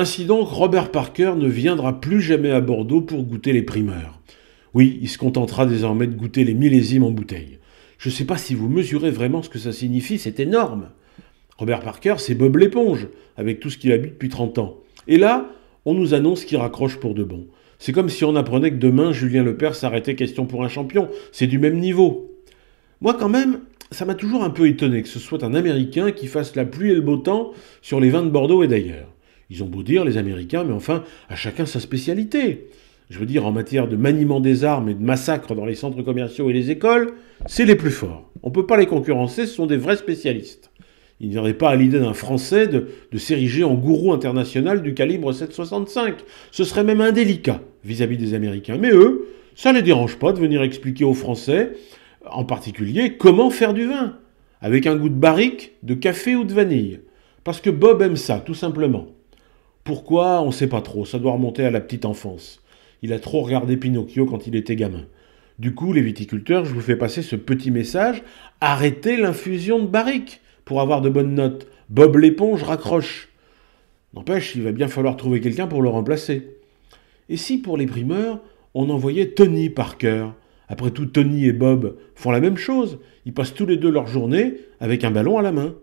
Ainsi donc, Robert Parker ne viendra plus jamais à Bordeaux pour goûter les primeurs. Oui, il se contentera désormais de goûter les millésimes en bouteille. Je ne sais pas si vous mesurez vraiment ce que ça signifie, c'est énorme. Robert Parker, c'est Bob l'éponge, avec tout ce qu'il a bu depuis 30 ans. Et là, on nous annonce qu'il raccroche pour de bon. C'est comme si on apprenait que demain, Julien Lepers s'arrêtait question pour un champion. C'est du même niveau. Moi, quand même, ça m'a toujours un peu étonné que ce soit un Américain qui fasse la pluie et le beau temps sur les vins de Bordeaux et d'ailleurs. Ils ont beau dire, les Américains, mais enfin, à chacun sa spécialité. Je veux dire, en matière de maniement des armes et de massacres dans les centres commerciaux et les écoles, c'est les plus forts. On ne peut pas les concurrencer, ce sont des vrais spécialistes. Il n'y aurait pas à l'idée d'un Français de s'ériger en gourou international du calibre 7,65. Ce serait même indélicat vis-à-vis des Américains. Mais eux, ça ne les dérange pas de venir expliquer aux Français, en particulier, comment faire du vin, avec un goût de barrique, de café ou de vanille. Parce que Bob aime ça, tout simplement. Pourquoi, on ne sait pas trop, ça doit remonter à la petite enfance. Il a trop regardé Pinocchio quand il était gamin. Du coup, les viticulteurs, je vous fais passer ce petit message, arrêtez l'infusion de barrique pour avoir de bonnes notes. Bob l'éponge raccroche. N'empêche, il va bien falloir trouver quelqu'un pour le remplacer. Et si pour les primeurs, on envoyait Tony Parker? Après tout, Tony et Bob font la même chose. Ils passent tous les deux leur journée avec un ballon à la main.